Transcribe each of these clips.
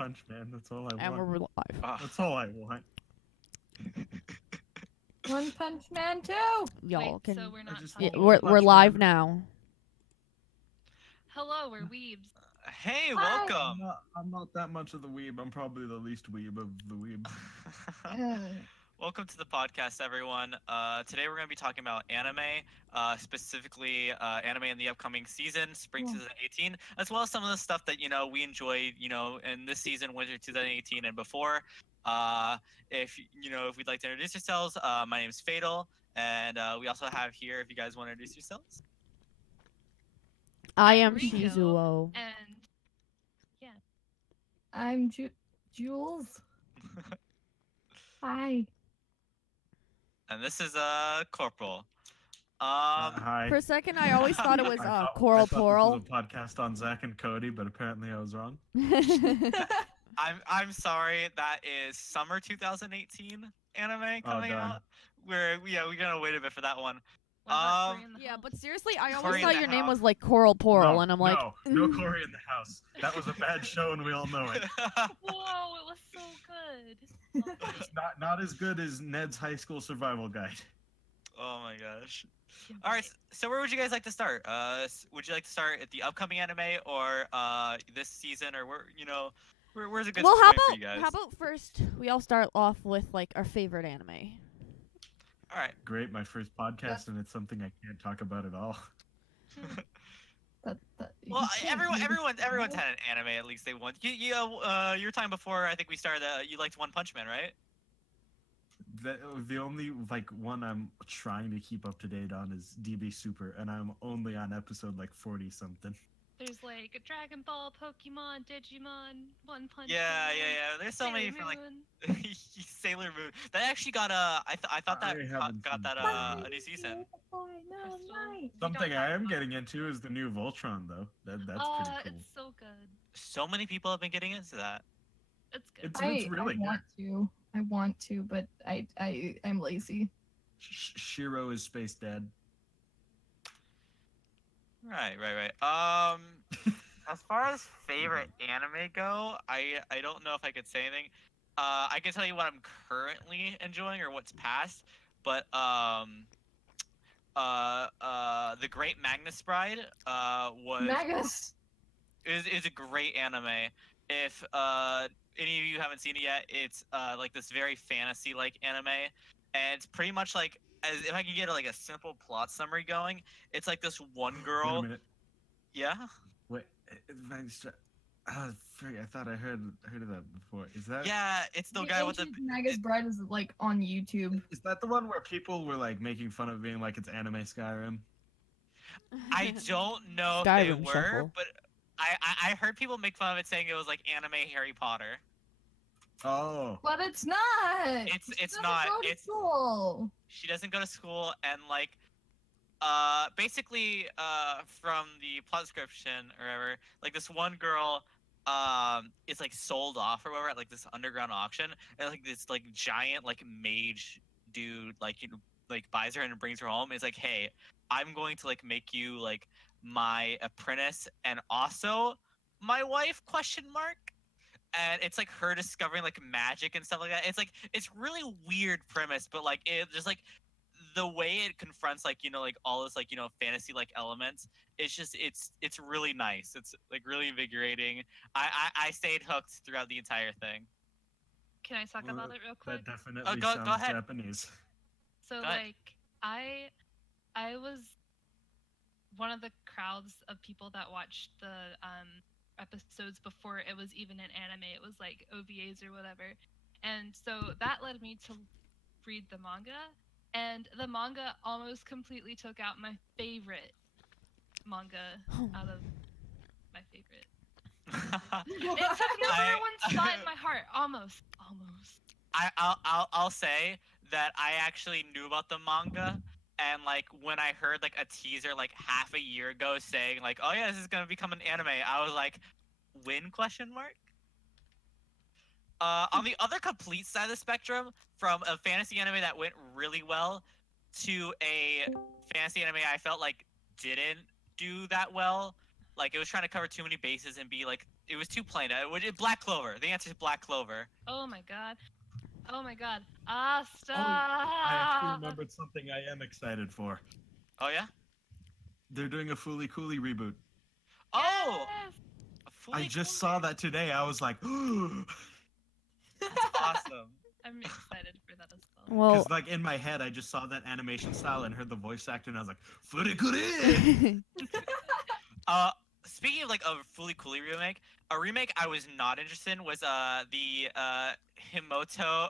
Punch Man. That's all I And want. we're live. That's all I want. One Punch Man 2! Y'all Wait, can. so we're not just Yeah, talking. want- we're Punch live Man. now. Hello, we're weebs. Hey, Hi. welcome. I'm not that much of the weeb. I'm probably the least weeb of the weeb. Welcome to the podcast, everyone. Today we're going to be talking about anime, specifically anime in the upcoming season, spring Yeah. 2018, as well as some of the stuff that we enjoyed, in this season, winter 2018 and before. If we'd like to introduce yourselves, my name is Fatal, and we also have here, if you guys want to introduce yourselves. I am Rico. Shizuo. And I'm Jules. Hi. And this is Corporal. Hi. For a second, I always thought it was I Coral thought Poral. This was a podcast on Zack and Cody, but apparently I was wrong. I'm sorry, that is summer 2018 anime coming darn. out. We're gonna wait a bit for that one. what about Cory in the Yeah, House? but seriously, I always Cory in thought the your name House. was like Coral Poral, No, and I'm like, no Corey in the house. That was a bad show, and we all know it. Whoa, it was so good. It's not as good as Ned's High School Survival Guide. Oh my gosh. All right, so where would you guys like to start? Would you like to start at the upcoming anime or this season, or where's a good well, point for you guys? how about first we all start off with like our favorite anime. All right. Great, my first podcast, and it's something I can't talk about at all. Well, everyone's had an anime at least they want. Your time before I think we started. You liked One Punch Man, right? The only one I'm trying to keep up to date on is DB Super, and I'm only on episode 40 something. There's like Dragon Ball, Pokemon, Digimon, One Punch Yeah. Man. There's so many for Sailor Moon. Sailor Moon. That actually got I thought that I haven't got seen that that. a new season. Something I am getting into is the new Voltron, though. That's pretty cool. It's so good. So many people have been getting into that. It's good. It's really good. I want to, but I'm lazy. Shiro is Space Dad. Right. As far as favorite anime go, I don't know if I could say anything. I can tell you what I'm currently enjoying or what's past, but The Great Magnus Bride Magus! is a great anime. If any of you haven't seen it yet, it's like this very fantasy anime, and it's pretty much like, as if I can get a simple plot summary going, it's like this one Wait a girl. minute. Yeah. Wait, I thought I heard of that before. Is that? Yeah, it's the guy with the. Magus Bride is on YouTube. Is that the one where people were making fun of being it's anime Skyrim? I don't know if Skyrim they were, Shuffle. but I heard people make fun of it, saying it was like anime Harry Potter. Oh. But it's not! It's doesn't not. go to It's school. she doesn't go to school, and basically from the plot description or whatever, this one girl is sold off or whatever at this underground auction, and this giant mage dude buys her and brings her home. It's hey, I'm going to make you my apprentice and also my wife ? And it's her discovering magic and stuff like that. It's really weird premise, but it just the way it confronts all this fantasy elements. It's just it's really nice. It's really invigorating. I stayed hooked throughout the entire thing. Can I talk about it real quick? That definitely go sounds ahead. Japanese. So Go ahead. I was one of the crowds of people that watched the episodes before it was even an anime. It was OVAs or whatever. And so that led me to read the manga, and the manga almost completely took out my favorite manga out of my favorite. It took number one spot in my heart. Almost. I'll say that I actually knew about the manga, and when I heard a teaser half a year ago saying oh yeah, this is gonna become an anime, I was when ? On the other complete side of the spectrum, from a fantasy anime that went really well to a fantasy anime I felt didn't do that well. It was trying to cover too many bases and be It was too plain. Black Clover. The answer is Black Clover. Oh my god. Oh my god. I actually Stop. remembered something I am excited for. Oh yeah. They're doing a Fooly Cooly reboot. Oh. Yes! A I Fooly just Cooly. saw that today. I was like, That's awesome. I'm excited for that as well. Well, because like in my head, I just saw that animation style and heard the voice actor, and I was like, Fooly Cooly. Speaking of like a Fooly Cooly remake, a remake I was not interested in was the Himoto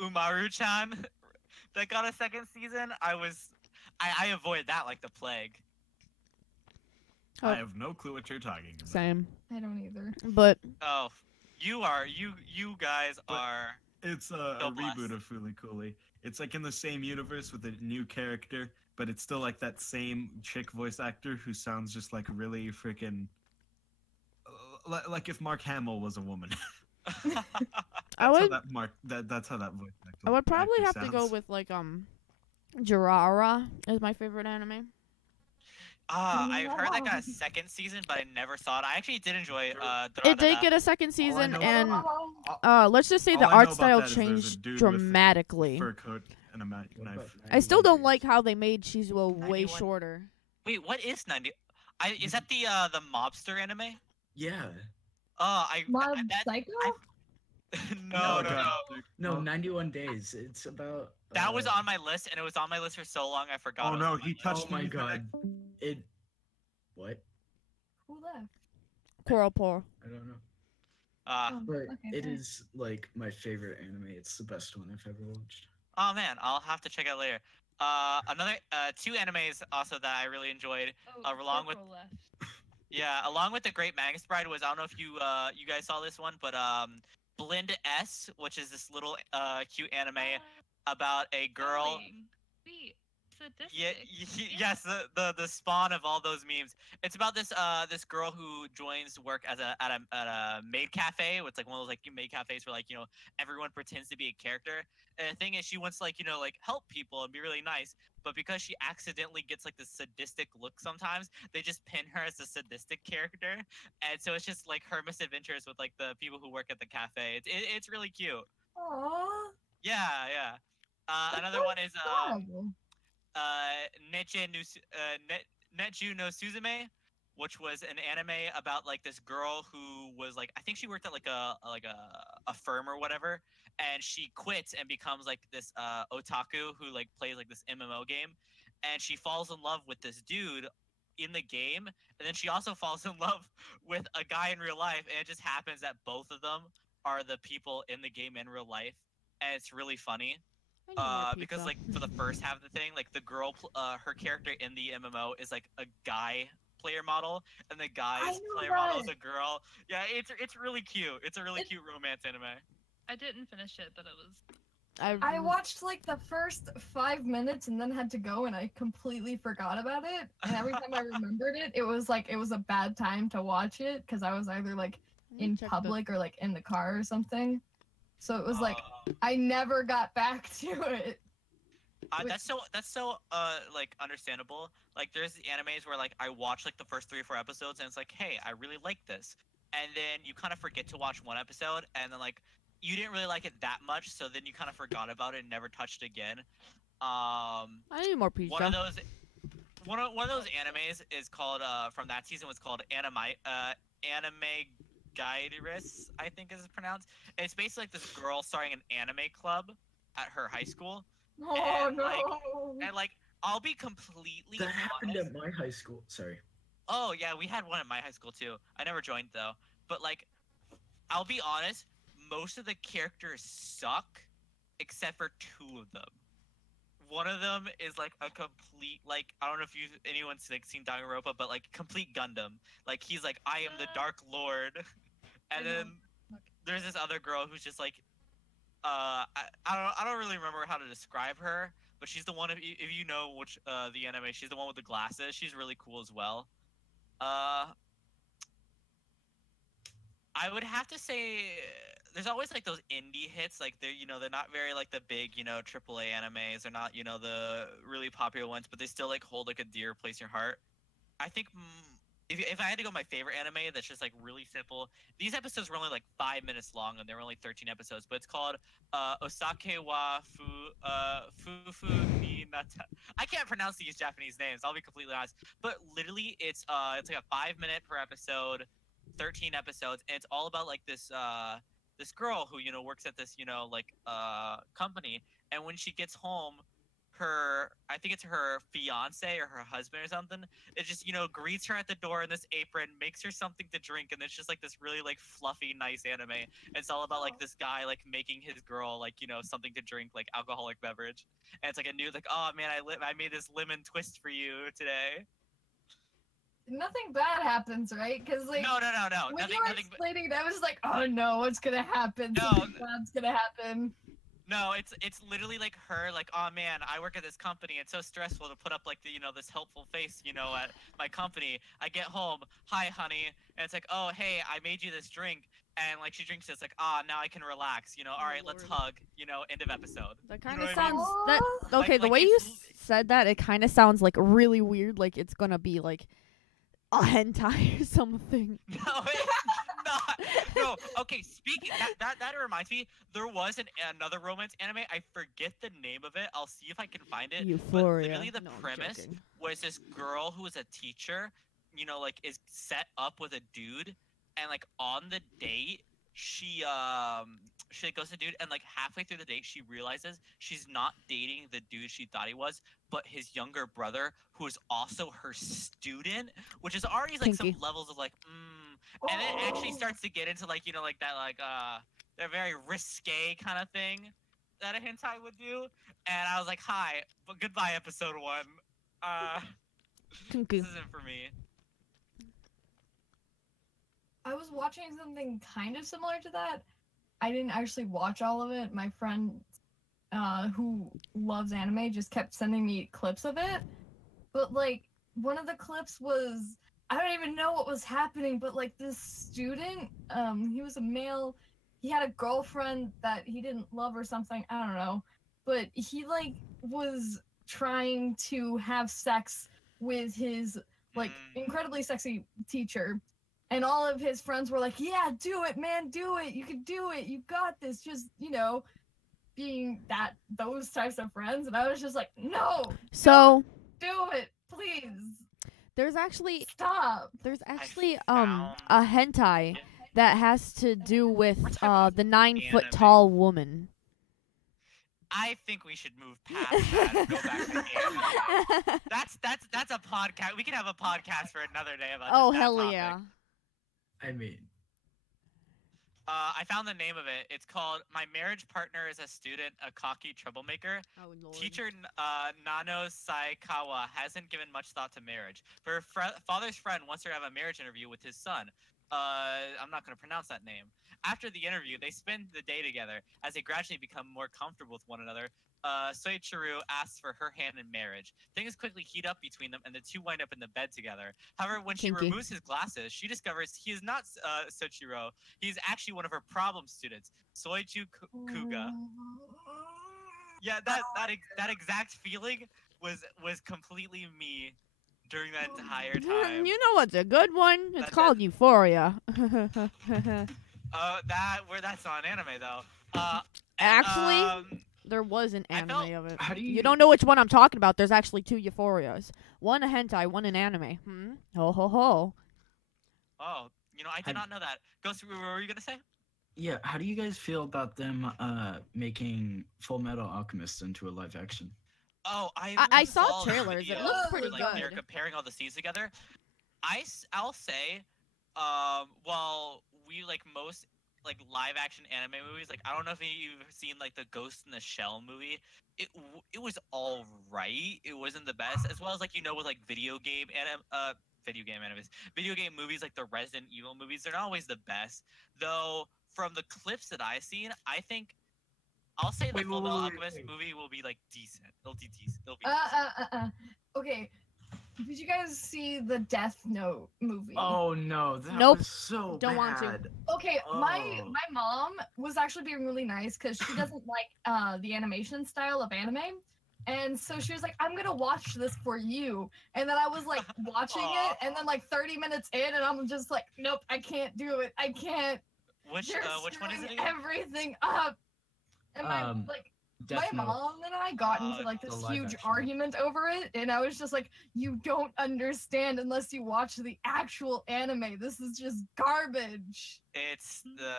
Umaru-chan that got a second season. I avoided that like the plague. Oh. I have no clue what you're talking about. same. I don't either. But Oh, you guys But- are. It's a So blessed. reboot of Fooly Cooly. It's like in the same universe with a new character, but it's still like that same chick voice actor who sounds just like really freaking like if Mark Hamill was a woman. I How would that's how that voice actor. I would probably have actor to go sounds. with like Jirara is my favorite anime. I've heard that got a second season, but I never saw it. I actually did enjoy It did Durarara. get a second season, know- and Oh, let's just say All the I know art about style that is there's a changed dude with dramatically. fur coat and a knife. I still don't like how they made Shizuo way 91. shorter. Wait, what is 90? Is that the mobster anime? Yeah. Mob that Psycho? no, No, no, no. No, 91 days. It's about. That was on my list, and it was on my list for so long I forgot. Oh it was no, on my he list. touched Oh my me for that. god. It. What? Who left? Coral. I don't know. Oh, But okay, it fine. is like my favorite anime. It's the best one I've ever watched. Oh man, I'll have to check it out later. Another two animes also that I really enjoyed. Along with- Corporal left. Yeah, along with The Great Magus Bride was, I don't know if you you guys saw this one, but Blind S, which is this little cute anime about a girl. Annoying. Sweet. Sadistic. Yeah, yes, the spawn of all those memes. It's about this this girl who joins work as at a maid cafe. It's like one of those like maid cafes where like everyone pretends to be a character. And the thing is, she wants to like like help people and be really nice. But because she accidentally gets like this sadistic look sometimes, they just pin her as a sadistic character. And so it's just like her misadventures with like the people who work at the cafe. It's really cute. Aw, Yeah, yeah. Another one is adorable. Netju no Suzume, which was an anime about like this girl who was like, I think she worked at like a firm or whatever, and she quits and becomes like this otaku who like plays like this MMO game, and she falls in love with this dude in the game, and then she also falls in love with a guy in real life, and it just happens that both of them are the people in the game in real life, and it's really funny. I need more Because pizza. like for the first half of the thing, like the girl, her character in the MMO is like a guy player model, and the guy's know player model is that. a girl. Yeah, it's really cute. It's a really cute romance anime. I didn't finish it, but it was. I watched like the first 5 minutes and then had to go, and I completely forgot about it. And every time I remembered it, it was like it was a bad time to watch it because I was either like in public or like in the car or something. So it was like I never got back to it. That's so like understandable. Like there's animes where like I watch like the first 3 or 4 episodes and it's like, hey, I really like this, and then you kind of forget to watch one episode, and then like you didn't really like it that much, so then you kind of forgot about it and never touched it again. I need more pizza. One of those animes is called from that season was called Anime Gairis, I think is pronounced. And it's basically like this girl starting an anime club at her high school. Oh And, no! And like I'll be completely That happened honest. at my high school. Sorry. Oh yeah, we had one at my high school too. I never joined though. But like I'll be honest, most of the characters suck except for 2 of them. One of them is like a complete like I don't know if anyone's like seen Danganronpa, but like complete Gundam. Like he's like I am the Dark Lord, I and know. then there's this other girl who's just like I don't really remember how to describe her, but she's the one if you know which the anime, she's the one with the glasses. She's really cool as well. I would have to say there's always like those indie hits, like they're not very like the big AAA animes. They're not the really popular ones, but they still like hold like a dear place in your heart. I think if I had to go my favorite anime that's just like really simple, these episodes were only like 5 minutes long and there were only 13 episodes, but it's called Osake wa Fufu ni Nata. I can't pronounce these Japanese names, I'll be completely honest. But literally it's like a 5 minute per episode, 13 episodes, and it's all about like this this girl who, you know, works at this, you know, like company, and when she gets home, I think it's her fiance or her husband or something, it just, you know, greets her at the door in this apron, makes her something to drink, and it's just like this really like fluffy, nice anime. It's all about like this guy like making his girl like, you know, something to drink, like alcoholic beverage, and it's like a new like, oh man, I made this lemon twist for you today. Nothing bad happens, right? Because like No. when Nothing. you were explaining, I was like, oh no, what's gonna happen? No. Something bad's gonna happen. No, it's literally like her, like, oh man, I work at this company. It's so stressful to put up like the, you know, this helpful face, you know, at my company. I get home, hi honey, and it's like, oh hey, I made you this drink, and like she drinks it, it's like, ah, now I can relax, you know. All right, let's hug, you know. End of episode. That You kind know of what I mean? sounds that okay. Like- the like way you it's- said that, it kind of sounds like really weird. Like it's gonna be like a hentai or something. No, it's not. No, okay. Speaking that reminds me, there was another romance anime. I forget the name of it. I'll see if I can find it. Euphoria. But literally, the No, I'm premise joking. was this girl who was a teacher, you know, like is set up with a dude, and like on the date, she like, goes to dude, and like halfway through the date, she realizes she's not dating the dude she thought he was, but his younger brother, who is also her student, which is already like some Kinky. levels of like, and it actually starts to get into like, you know, like that like that very risque kind of thing that a hentai would do, and I was like, hi, but goodbye, episode 1. Kinky. This isn't for me. I was watching something kind of similar to that. I didn't actually watch all of it. My friend who loves anime just kept sending me clips of it. But like one of the clips was, I don't even know what was happening, but like this student, he was a male, he had a girlfriend that he didn't love or something, I don't know. But he like was trying to have sex with his like incredibly sexy teacher. And all of his friends were like, yeah, do it, man, do it. You can do it. You got this. Just, you know, being those types of friends. And I was just like, no, So do it, please. there's actually Stop. a hentai that has to do with We're talking the 9-foot anime. tall woman. I think we should move past that and go back to anime. That's a podcast. We can have a podcast for another day about Oh just that hell topic. yeah. I mean, I found the name of it. It's called My Marriage Partner is a Student, a Cocky Troublemaker. Oh lord. Teacher Nano Saikawa hasn't given much thought to marriage, but her father's friend wants her to have a marriage interview with his son. I'm not going to pronounce that name. After the interview, they spend the day together. As they gradually become more comfortable with one another, Soichiro asks for her hand in marriage. Things quickly heat up between them, and the two wind up in the bed together. However, when she Kinky. removes his glasses, she discovers he is not Soichiro. He's actually one of her problem students, Soichu Kuga. Yeah, that exact feeling was completely me during that entire time. You know what's a good one? It's That- called Euphoria. That's not an anime though. Actually, there was an I anime felt- of it. how do You don't know which one I'm talking about. There's actually 2 Euphorias. One a hentai, one an anime. Ho ho ho. Oh, you know, I did I- not know that. Ghost, what were you gonna say? Yeah, how do you guys feel about them making Full Metal Alchemist into a live action? Oh, I I saw saw the trailers. It video looks where, pretty like, They're good. comparing all the scenes together. I'll say, well, we like most like live action anime movies. Like, I don't know if you've seen like the Ghost in the Shell movie. It was all right. It wasn't the best, as well as like, you know, with like video game animes, video game movies like the Resident Evil movies. They're not always the best, though. From the clips that I've seen, I think I'll say the Wait, Full wait, Metal wait, Alchemist wait. movie will be like decent. It'll be decent. It'll be Okay. Did you guys see the Death Note movie? Oh no, that Nope. was so Don't want to. bad. Okay, my Oh. mom was actually being really nice because she doesn't like the animation style of anime. And so she was like, I'm gonna watch this for you. And then I was like watching it, and then like 30 minutes in, and I'm just like, nope, I can't do it. I can't. Which They're one is it screwing again? everything up. And my like Death my Note. mom and I got into like the this live huge action. argument over it, and I was just like, you don't understand unless you watch the actual anime. This is just garbage. It's the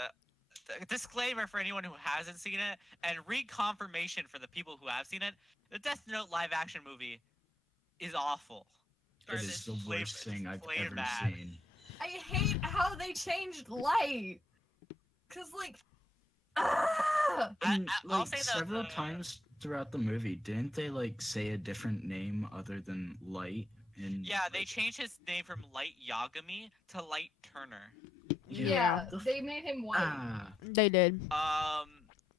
disclaimer for anyone who hasn't seen it, and reconfirmation for the people who have seen it. The Death Note live action movie is awful. It is the Plain- worst thing I've plain ever bad. seen. I hate how they changed light. Cause like, ah! And, I'll like say that several the- times throughout the movie, didn't they like say a different name other than Light? And Yeah, they changed his name from Light Yagami to Light Turner. Yeah, the they made him white. They did.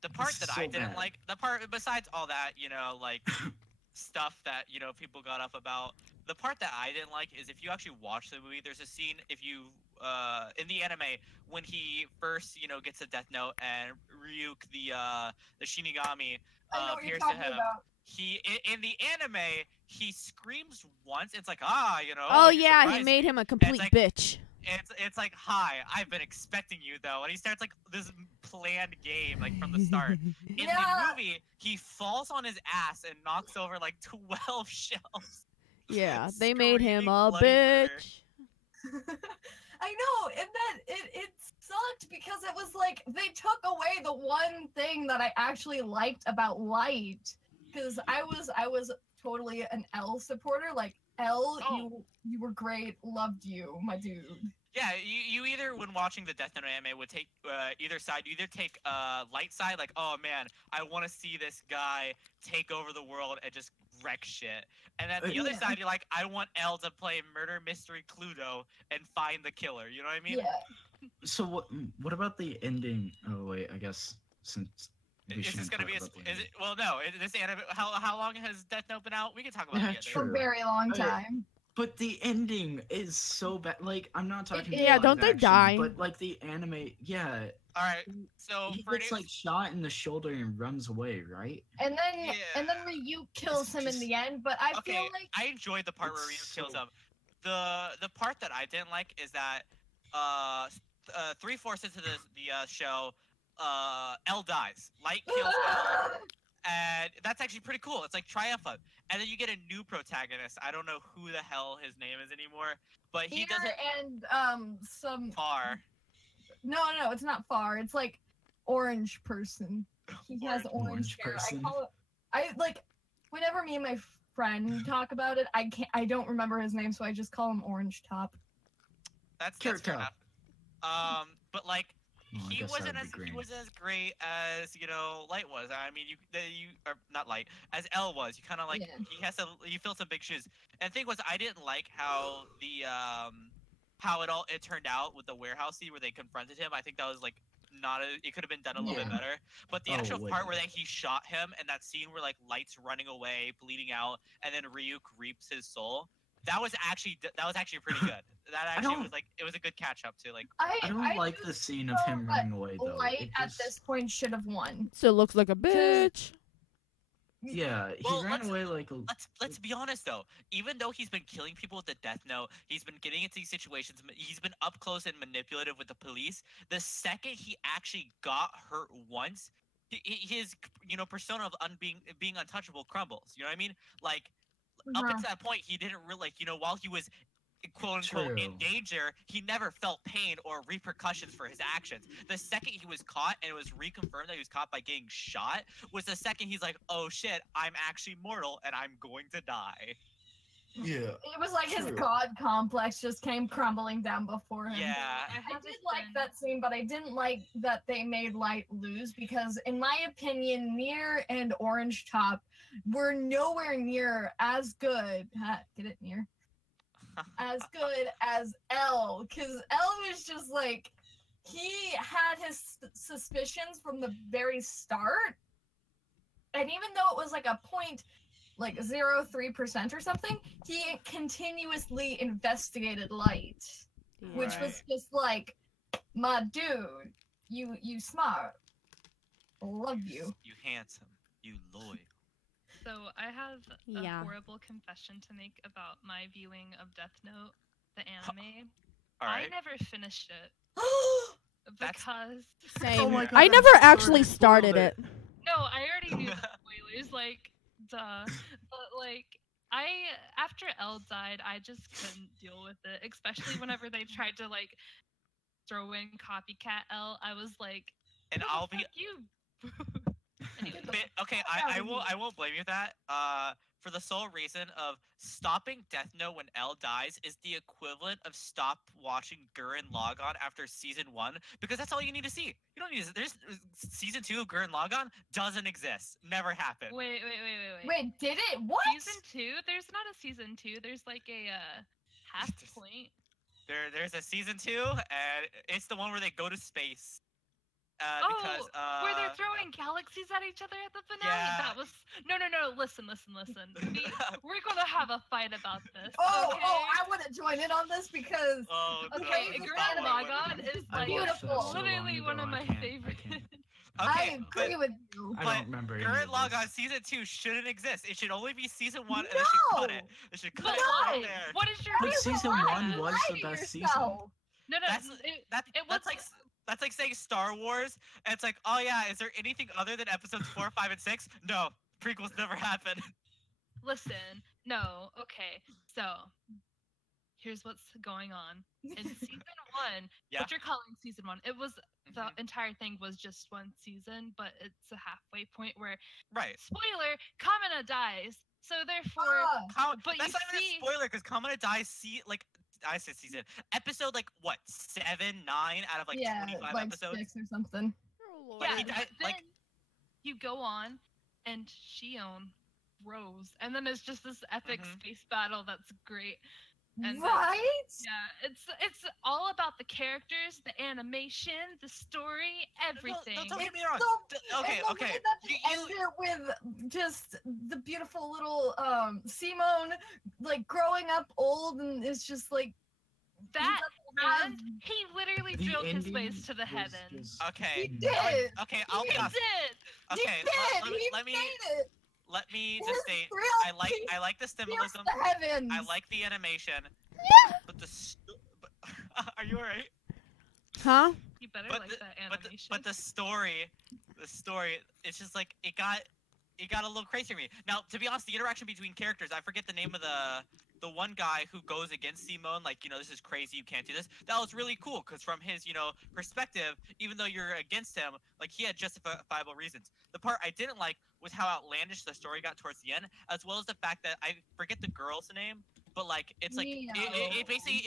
The part It's that so I didn't bad. like, the part besides all that, like stuff that people got up about. The part that I didn't like is if you actually watch the movie, there's a scene if you in the anime when he first gets a Death Note and Ryuk the Shinigami I know what you're appears to talking him. about. He in the anime he screams once. It's like Oh you yeah, he surprised made me. him a complete like- bitch. It's like, hi, I've been expecting you though, and he starts like this planned game like from the start. In Yeah. the movie, he falls on his ass and knocks over like 12 shelves. Yeah, they made him Screaming a bloody murder. bitch. I know, and that it sucked because it was like they took away the one thing that I actually liked about Light. Because I was totally an L supporter. Like L, Oh. you were great, loved you, my dude. Yeah, you either when watching the Death Note anime would take either side. You either take light side, like, oh man, I want to see this guy take over the world and just wreck shit, and then the other Yeah. side, you're like, I want L to play murder mystery Cluedo and find the killer. You know what I mean? Yeah. So what about the ending? Oh wait, I guess since we Is this shouldn't gonna talk be about the is ending. it? Well, no. This anime. How long has Death Note been out? We can talk about Yeah, the ending. For a True. very long Okay. time. But the ending is so bad. Like I'm not talking. is. about Yeah, live don't they action, die? But like the anime, yeah, All right. So he for gets any- like shot in the shoulder and runs away, right? And then Yeah. Ryuk kills It's him in just- the end, but I okay, feel like I enjoyed the part where Ryu It's kills so- him. The part that I didn't like is that 3/4 into the show, L dies. Light kills L, and that's actually pretty cool. It's like triumphant, and then you get a new protagonist. I don't know who the hell his name is anymore, but he here doesn't and some far. no, it's not far. It's like orange person. He has Orange orange hair. person. I like whenever me and my friend talk about it, I don't remember his name, so I just call him Orange Top. That's Carrot fair Top. enough. But like. Well, I He guess that wasn't would be as green. he wasn't as great as Light was. I mean, you are not Light as L was. You kind of like Yeah. he filled some big shoes. And the thing was, I didn't like how how it turned out with the warehouse scene where they confronted him. I think that was like it could have been done a little bit Yeah. better. But the Oh, actual way part where better. he shot him and that scene where like Light's running away, bleeding out, and then Ryuk reaps his soul. That was actually pretty good. That actually don't- was like it was a good catch up to like. I don't like do the scene of him feel running away though. Light It at just- this point should have won. So it looks like a bitch. Yeah, he Well, ran let's- away like a. Let's be honest though. Even though he's been killing people with the Death Note, he's been getting into these situations. He's been up close and manipulative with the police. The second he actually got hurt once, his persona of being untouchable crumbles. You know what I mean? Like up Uh-huh. until that point, he didn't really while he was quote unquote in True. danger, he never felt pain or repercussions for his actions. The second he was caught and it was reconfirmed that he was caught by getting shot was the second he's like, oh shit, I'm actually mortal and I'm going to die. Yeah. It was like his True. god complex just came crumbling down before him. Yeah. I did like that scene, but I didn't like that they made Light lose because, in my opinion, Nier and Orange Top were nowhere near as good. Get it, Nier? As good as L, because L was just like he had his suspicions from the very start, and even though it was like a point, like 0.03% or something, he continuously investigated Light, which was just like, my dude, you smart, love you. You handsome, you loyal. So I have a Yeah. horrible confession to make about my viewing of Death Note, the anime. All I right. never finished it That's- because Same. Oh my God, I I'm never so sorry actually I spoiled started it. no, I already knew the spoilers, like duh. But like after Elle died, I just couldn't deal with it, especially whenever they tried to like throw in copycat Elle. I was like, And "Who the I'll be fuck you." Anyway, okay. I won't blame you for that. For the sole reason of stopping Death Note when L dies is the equivalent of stop watching Gurren Lagann after season 1 because that's all you need to see. You don't need to. There's season 2 of Gurren Lagann doesn't exist. Never happened. wait. Wait, did it? What? Season 2? There's not a season 2. There's like a half point. There's a season 2 and it's the one where they go to space. Because where they're throwing galaxies at each other at the finale. Yeah. That was no. Listen. We're gonna have a fight about this. Oh, okay? I want to join in on this because Oh, Okay, no, Gurren that's not what I Lagann is I like watched that beautiful. so long literally one ago, of I my can't- I favorite. can't. Okay, I agree with you. I But don't remember any Gurren of this. Lagann season 2 shouldn't exist. It should only be season 1 and they should cut it. No! They should But cut it why? right there. What is your But reason season why? one was Lie the to best season. yourself. No, That's it that's was like saying Star Wars and it's like, oh yeah, is there anything other than episodes 4, 5, and 6? No, prequels never happened. Listen, no, okay. So, here's what's going on. In season 1, Yeah. what you're calling season 1, it was the Mhm. entire thing was just one season, but it's a halfway point where Right. spoiler, Kamina dies. So therefore, Ah, but That's you not even see a spoiler because Kamina dies. I said season episode like what 7, 9 out of like yeah, 25 like episodes. 6 or something. yeah, he died, then like- you go on and Shion rose, and then it's just this epic Mhm. space battle that's great. And then- Right? Yeah, it's all about the characters, the animation, the story, everything. Don't get me It's wrong. so- Okay, and the okay. way that they You- end it with just the beautiful little Simone like growing up old and it's just like That have- and he literally The drilled his ending ways to the was heavens. just- Okay. he did. Okay, I'll He be honest. did. Okay, He did. He let me made it. let me His just say thrill I like the pierced symbolism. the heavens. I like the animation. But are you alright? Huh? You better But like the- that But animation. the story, it's just like it got a little crazy for me. Now, to be honest, the interaction between characters, I forget the name of the one guy who goes against Simone, like, you know, this is crazy, you can't do this. That was really cool because from his, you know, perspective, even though you're against him, like he had justifiable reasons. The part I didn't like was how outlandish the story got towards the end, as well as the fact that I forget the girl's name, but like it's like it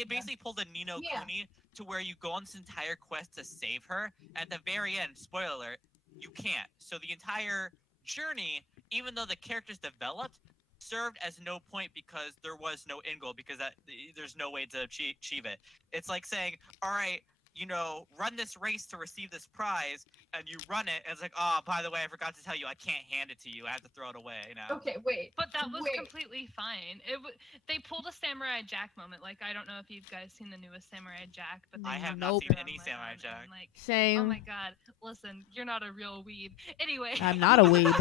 basically pulled a Nino Yeah. Kuni to where you go on this entire quest to save her. At the very end, spoiler alert, you can't. So the entire journey, even though the characters developed, served as no point because there was no end goal because there's no way to achieve it. It's like saying, all right, you know, run this race to receive this prize, and you run it, and it's like, oh, by the way, I forgot to tell you, I can't hand it to you. I have to throw it away now. Okay, wait. But that was Wait. completely fine. They pulled a Samurai Jack moment. Like, I don't know if you guys seen the newest Samurai Jack, but I they have have not Nope. seen it any on my Samurai arm, Jack. and, like, Same. oh my god, listen, you're not a real weeb. Anyway. I'm not a weeb.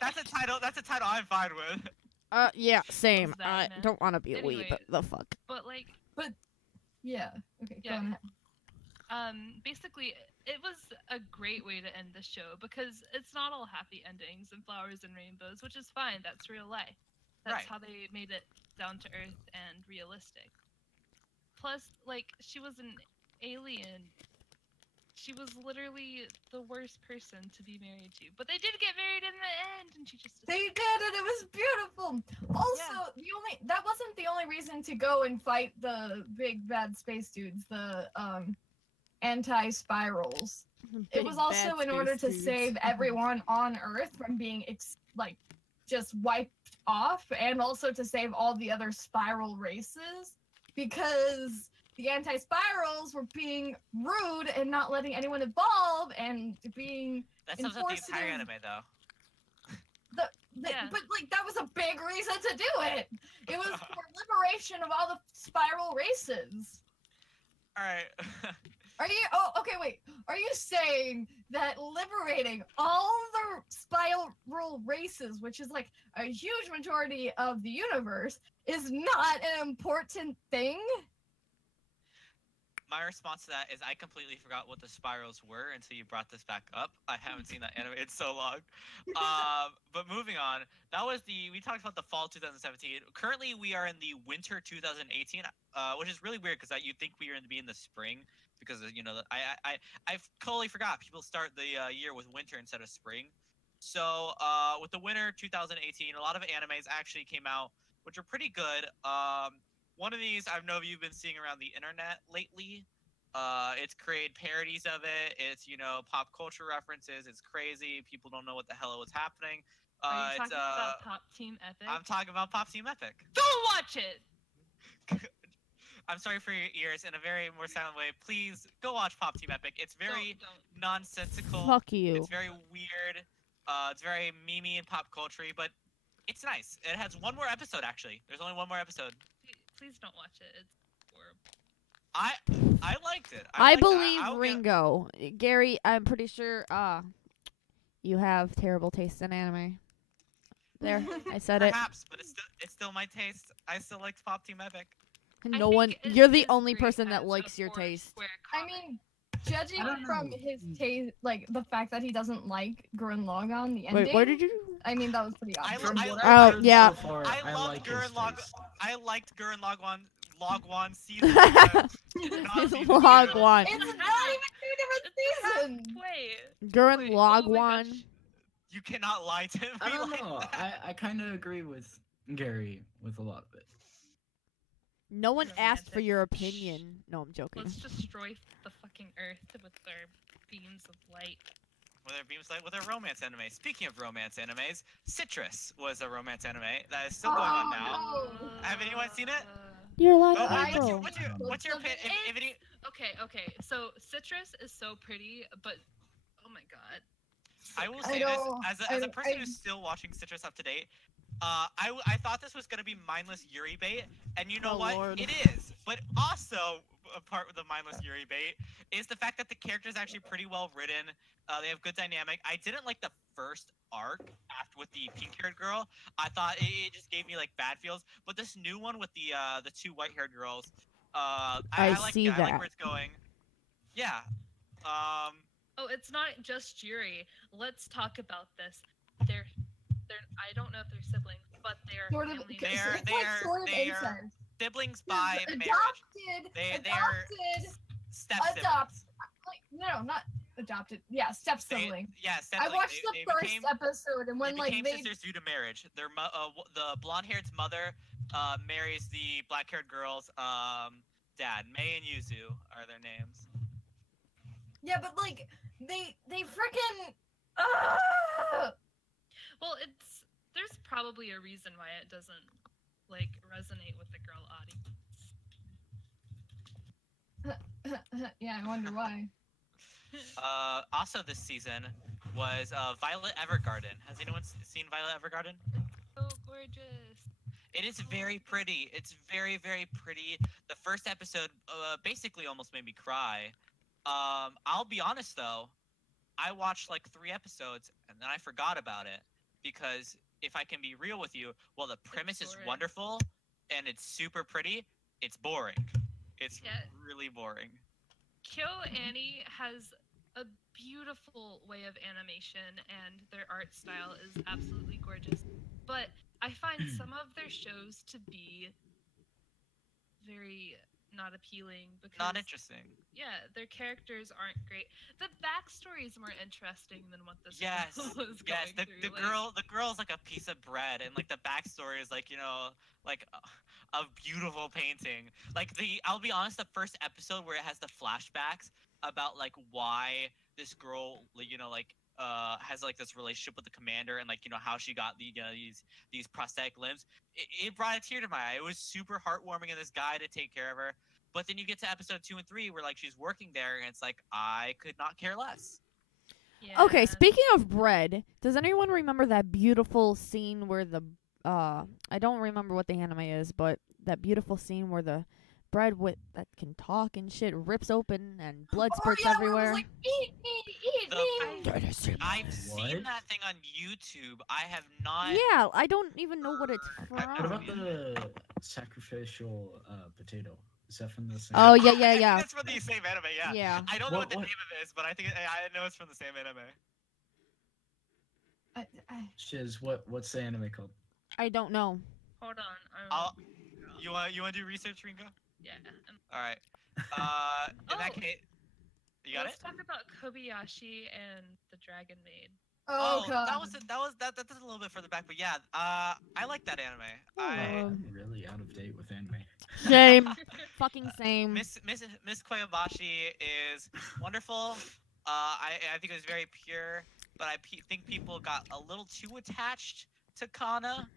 That's a title. That's a title I'm fine with. Yeah, same. What's that, I man? don't want to be a Anyway. weeb. The fuck. But like, Yeah. Okay, Yeah. go ahead. basically, it was a great way to end the show because it's not all happy endings and flowers and rainbows, which is fine. That's real life. That's Right. how they made it down to earth and realistic. Plus, like, she was an alien. She was literally the worst person to be married to. But they did get married in the end, and she just They did, and it was beautiful. Also, that wasn't the only reason to go and fight the big bad space dudes, the anti-spirals. It Big was also bad in order space to dudes. save everyone on Earth from being just wiped off, and also to save all the other spiral races, because the anti-spirals were being rude and not letting anyone evolve and being That sums up the entire Enforcing- anime, though. Yeah. But like that was a big reason to do it. It was for liberation of all the spiral races. All right. Are you? Oh, okay. Wait. Are you saying that liberating all the spiral races, which is like a huge majority of the universe, is not an important thing? My response to that is I completely forgot what the spirals were until you brought this back up. I haven't seen that anime in so long. But moving on, we talked about the fall 2017. Currently, we are in the winter 2018, which is really weird because you'd think we were going to be in the spring because I totally forgot people start the year with winter instead of spring. So with the winter 2018, a lot of animes actually came out, which are pretty good. One of these I know you've been seeing around the internet lately. It's created parodies of it. It's pop culture references. It's crazy. People don't know what the hell was happening. Are you talking about Pop Team Epic? I'm talking about Pop Team Epic. Go watch it. I'm sorry for your ears in a very more silent way. Please go watch Pop Team Epic. It's very Don't. nonsensical. Fuck you. It's very weird. It's very memey and pop culture, but it's nice. It has one more episode actually. There's only one more episode. Please don't watch it. It's horrible. I liked it. I liked it. believe I'll get- Ringo. Gary, I'm pretty sure you have terrible taste in anime. There, I said it. Perhaps, but it's still my taste. I still liked Pop Team Epic. No one. You're the only person that likes your taste. I mean, judging I don't from know. his taste, like the fact that he doesn't like Gurren Lagann, the ending. Wait, where did you? I mean, that was pretty obvious. From I- what Oh, I've heard yeah. so far, I I loved like his Gurren Lagann. taste. I liked Gurren Lagann season. Not season two. Logwan. It's not even 2 different seasons. Wait. Gurren Wait, oh my Lagwan. gosh. You cannot lie to me. I don't like know. that. I kind of agree with Gary with a lot of it. No one asked for Romantic. your opinion. No, I'm joking. Let's destroy the fucking earth with their beams of light. With their romance anime. Speaking of romance animes, Citrus was a romance anime that is still going on now. Oh. Have anyone seen it? You're like Oh, I- April. what's your opinion? If any, Okay. So Citrus is so pretty, but oh my god. I will I say this know, as a person I- who's still watching Citrus up to date. I thought this was gonna be mindless Yuri bait, and you know Oh, what? Lord. It is. But also, a part of the mindless Yuri bait is the fact that the character is actually pretty well written. They have good dynamic. I didn't like the first arc after with the pink-haired girl. I thought it just gave me like bad feels. But this new one with the two white-haired girls, I like see it. I like that. where it's going. Yeah. Oh, it's not just Yuri. Let's talk about this. They're I don't know if they're siblings, but they're Sort of. family They're- It's like sort of they're- incest. Siblings by marriage. Adopted. They're Adopted. step Adopt. siblings. Like, no, not adopted. Yeah, step sibling. Yeah, step I siblings. watched the first became, episode, and when they like became they sisters due to marriage. The blonde-haired's mother marries the black-haired girl's dad. Mei and Yuzu are their names. yeah, but like they freaking. Well, there's probably a reason why it doesn't like resonate with the girl audience. Yeah, I wonder why. Also this season was Violet Evergarden. Has anyone seen Violet Evergarden? So gorgeous. It is very pretty. It's very, very pretty. The first episode basically almost made me cry. I'll be honest though, I watched like 3 episodes and then I forgot about it because if I can be real with you, while the premise is boring. wonderful and it's super pretty, it's boring. It's Yeah. really boring. Kyo Annie has a beautiful way of animation and their art style is absolutely gorgeous. But I find some of their shows to be very not appealing because Not interesting. yeah, their characters aren't great. The backstory is more interesting than what this Yes, girl was yes. going The through. the girl's like a piece of bread, and like the backstory is like like a beautiful painting. Like I'll be honest, the first episode where it has the flashbacks about like why this girl has like this relationship with the commander and like how she got these prosthetic limbs. It brought a tear to my eye. It was super heartwarming in this guy to take care of her. But then you get to episode 2 and 3 where like she's working there and it's like I could not care less. Okay, Yeah. speaking of bread, does anyone remember that beautiful scene where the I don't remember what the anime is, but that beautiful scene where the bread with that can talk and shit rips open and blood Oh, spurts yeah, where it was everywhere. like, eat me, eat The- me. I've What? seen that thing on YouTube. I have not. Yeah, I don't even know what it's I- from. What about the sacrificial potato? Is that from the same? Oh yeah, I yeah, think yeah. that's from the same anime. Yeah. Yeah. I don't know what What- the what- name of it is, but I think I know it's from the same anime. Shiz, what's the anime called? I don't know. Hold on. I'll. You want to do research, Ringo? Yeah. All right. In that Oh. case, you got Let's it. talk about Kobayashi and the Dragon Maid. Oh, God. That's a little bit further back, but yeah. I like that anime. Um, I'm really out of date with anime. Same. Fucking same. Miss Kobayashi is wonderful. I think it was very pure, but I think people got a little too attached to Kana,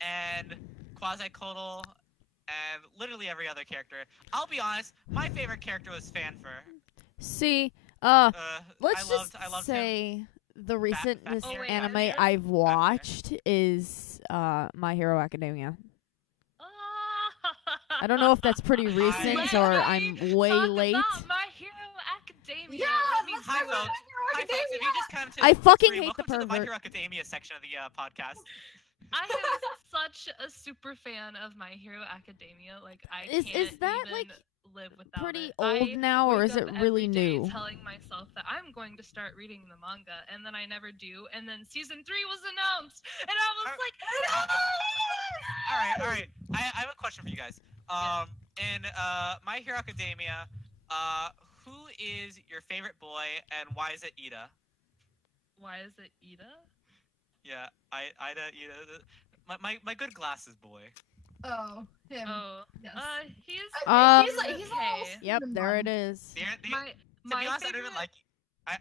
and Quasi-Kotal, and literally every other character. I'll be honest, my favorite character was Fanfur. See, let's I loved him. say the recentest Oh, wait, anime Batman? I've watched is My Hero Academia. I don't know if that's pretty recent Let or me I'm way Talk late. About My Hero Academia. Yeah, Let me let's Hi, talk about folks. Hi, folks. If you Academia. just come to I fucking stream, hate the welcome to the My pervert. Hero Academia section of the podcast. I am such a super fan of My Hero Academia. Like I Is can't that, even like, live without pretty it. old I now, or wake is it up really every day new? telling myself that I'm going to start reading the manga, and then I never do. And then season 3 was announced, and I was like, All right. I have a question for you guys. In My Hero Academia, who is your favorite boy, and why is it Ida? why is it Ida? Yeah, Ida. My good glasses boy. Oh, him. Oh, Yes. he's He's okay. almost Yep, there it is. My to be honest, I don't favorite. even like.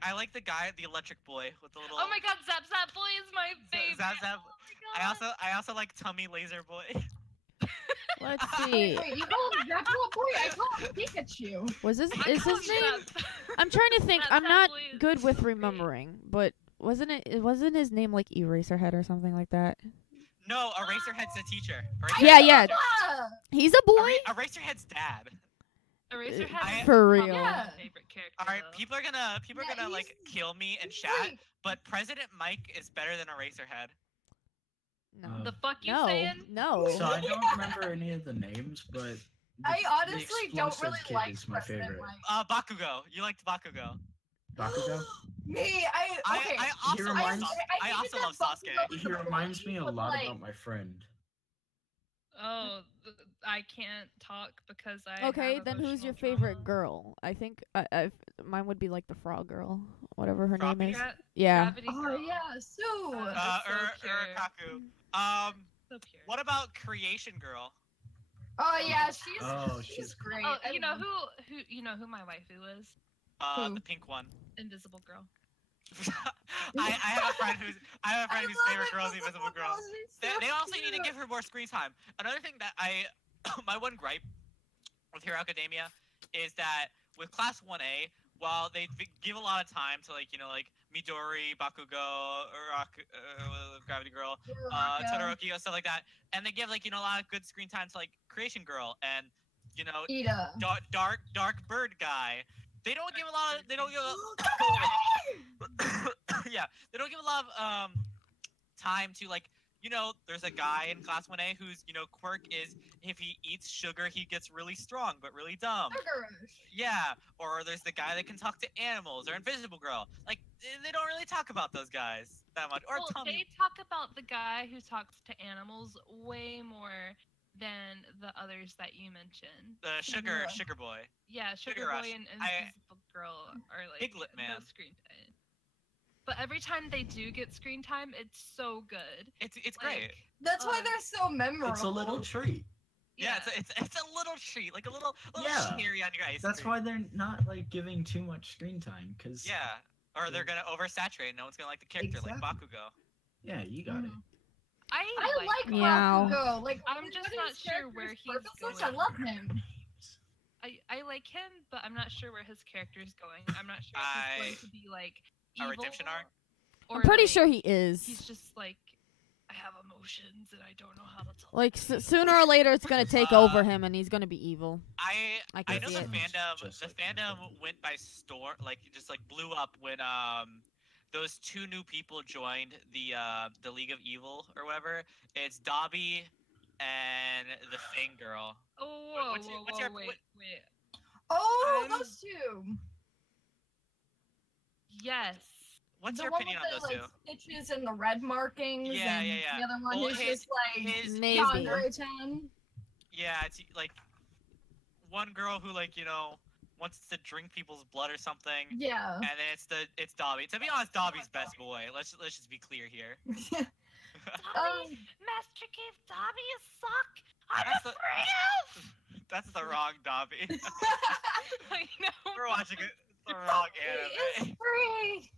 I like the guy, the electric boy with the little. Oh my God, Zap Zap Boy is my favorite. Zap Zap. Oh my God. I also like Tummy Laser Boy. Let's Wait, see. wait, you call him Zap Zap Boy? I call him Pikachu. Was this I is call his him name? Zap. I'm trying to think. Zap I'm Zap not Boy is good with great. remembering, but wasn't his name like Eraserhead or something like that? No, Eraserhead's the teacher. Yeah, yeah. Yeah. He's a boy. Eraserhead's dad. Eraserhead I- is For probably real. my Yeah. favorite character. All right, though. people are gonna Yeah, like kill me in he's chat, great. but President Mike is better than Eraserhead. No. The fuck you No. saying? No. So I don't remember any of the names, but I the honestly don't explosive really kid like is my President favorite. Mike. Bakugo. You liked Bakugo. Bakugo. Me, okay. I also He love reminds- Sasuke. I hated also that love Sasuke. Bakugo was He the reminds me a boy, lot like- about my friend. Oh, I can't talk because I. Okay, have then who's your emotional favorite trauma. girl? I think mine would be like the frog girl, whatever her Frog name is. Gra- Yeah. Gravity Oh Girl. yeah, Sue. That's so pure. Urakaku. So pure. What about Creation Girl? Oh yeah, Oh, she's she's great. Oh, I you know love- who my waifu is? Who? The pink one. Invisible Girl. I have a friend whose I favorite love girl is Invisible Girl. She's so They also need to cute. give her more screen time. Another thing that my one gripe with Hero Academia is that with Class 1A, while they give a lot of time to like Midori, Bakugo, Gravity Girl, Todoroki, stuff like that, and they give a lot of good screen time to like Creation Girl and Ida. Dark Bird guy. They don't give a lot of. They don't give. Yeah, they don't give a lot of time to there's a guy in Class 1A whose quirk is if he eats sugar he gets really strong but really dumb. Sugarish. Yeah, or there's the guy that can talk to animals or Invisible Girl. Like they don't really talk about those guys that much. Or Well, Tommy. they talk about the guy who talks to animals way more than the others that you mentioned. The sugar Yeah. boy. Yeah, Sugar Rush. Boy and I- Invisible Girl are like Piglet no Man. screen time. But every time they do get screen time, it's so good. It's great. Like, That's why Uh, they're so memorable. It's a little treat. Yeah, it's a little treat, like a little Yeah. cherry on your ice That's cream. why they're not like giving too much screen time, cause Yeah, or they're gonna oversaturate. No one's gonna like the character like Exactly. Bakugo. yeah, you got it. I I like Meow. Bakugo. Like I'm what just is not his sure where character's he's purpose, which I going. love him. I like him, but I'm not sure where his character is going. I'm not sure if he's going to be like A evil, redemption arc? or I'm pretty like, sure he is. He's just like have emotions and I don't know how to tell. Like sooner or later, it's gonna take over him, and he's gonna be evil. I I can know see the it. fandom. Just The like fandom Nintendo. went by storm, like just like blew up when those two new people joined the League of Evil or whatever. It's Dobby and the Fang girl. Oh, What- whoa, what's- whoa, what's whoa, your- wait, what- wait. Oh, I'm- those two. Yes. What's The your one opinion with on the, those two? like, stitches and the red markings. Yeah, and yeah, yeah. The other one Well, who's his- just like Maybe. Yandere-chan. Yeah, it's like one girl who like wants to drink people's blood or something, Yeah. and then it's Dobby. To be honest, Dobby's best boy. Let's just be clear here. Dobby, Master Cave Dobby is suck. I'm That's the- afraid of. That's the wrong Dobby. I know. We're watching it. The wrong It's anime. free.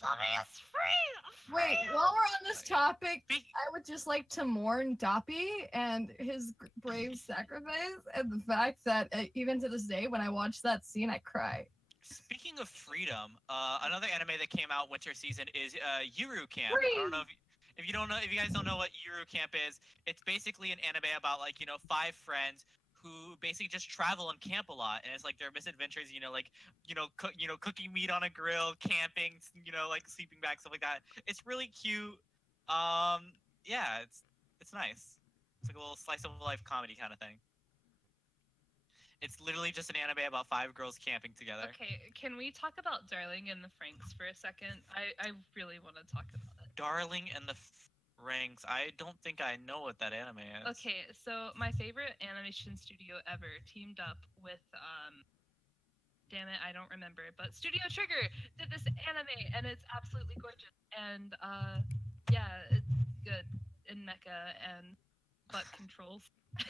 Dobby is free. Wait, while we're on this topic, Be- I would just like to mourn Doppy and his brave sacrifice, and the fact that even to this day, when I watch that scene, I cry. Speaking of freedom, another anime that came out winter season is Yuru Camp. Free. I don't know if you guys don't know what Yuru Camp is. It's basically an anime about like 5 friends who basically just travel and camp a lot, and it's like their misadventures. Cooking meat on a grill, camping, like sleeping bags, stuff like that. It's really cute. Yeah, it's nice. It's like a little slice of life comedy kind of thing. It's literally just an anime about 5 girls camping together. Okay, can we talk about Darling and the Franks for a second? I really want to talk about it. Darling and the Franks. I don't think I know what that anime is. Okay, so my favorite animation studio ever teamed up with damn it, I don't remember, but Studio Trigger did this anime and it's absolutely gorgeous. And yeah, it's good in mecha and butt controls